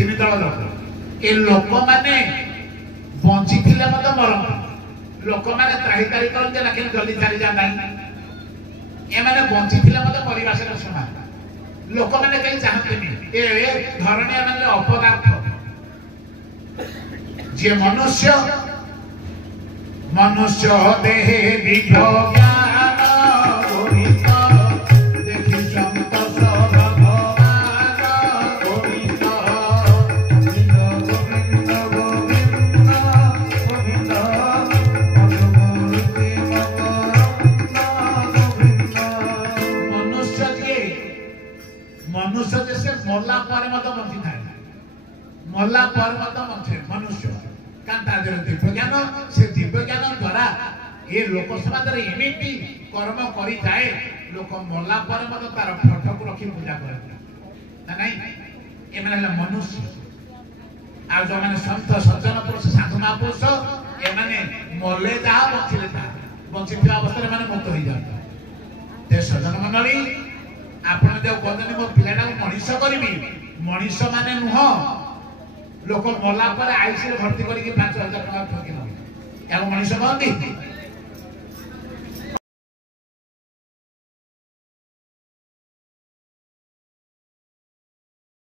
तीन दल लोक ए लोक माने बंची थिले मत मरम लोक माने त्राही तारी करते ना कि जल्दी चली जा नहीं ए माने बंची थिले मत परिवार से समान लोक माने कहीं चाहते नहीं ए धरणी माने अपदार्थ जे मनुष्य मनुष्य देहे विज्ञान मनुष्य जैसे मरला पर मत बंची था मरला पर मत बंचे मनुष्य कांता दिव्य ज्ञान से दिव्य ज्ञान द्वारा ये लोक समाज रे एमिति कर्म करी जाए लोक मरला पर मत तार फोटो को रखी पूजा करे ना नहीं ए माने मनुष्य आ जो माने संत सज्जन पुरुष साधु महापुरुष ए माने मरले जा बचिले जा बचित अवस्था रे माने मुक्त हो जाता ते सज्जन मंडली आपण जो कहते मो पिलाटा मनीष करी मनीष माने नुह लोक मला पर आईसी भर्ती करके 5,000 टका ठकी न मनीष कहती